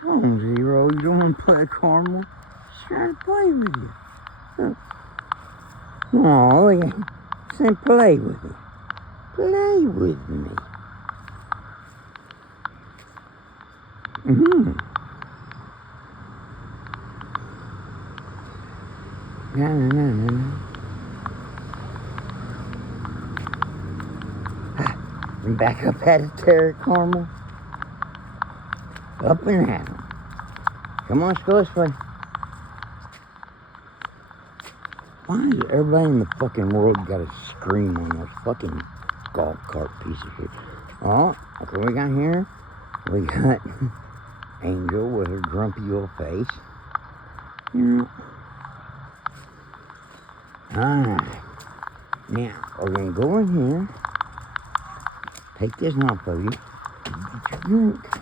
Come on, Zero. You don't want to play Caramel? She's trying to play with you. Oh, yeah. Say play with me. Play with me. Mm-hmm. No, no, no, no, no. And back up at it there, Caramel. Up and at 'em. Come on, let's go this way. Why does everybody in the fucking world gotta scream on those fucking golf cart pieces of shit? Oh, look what we got here. We got Angel with her grumpy old face. Alright. Now, we're gonna go in here. Take this off of you. Get your drink.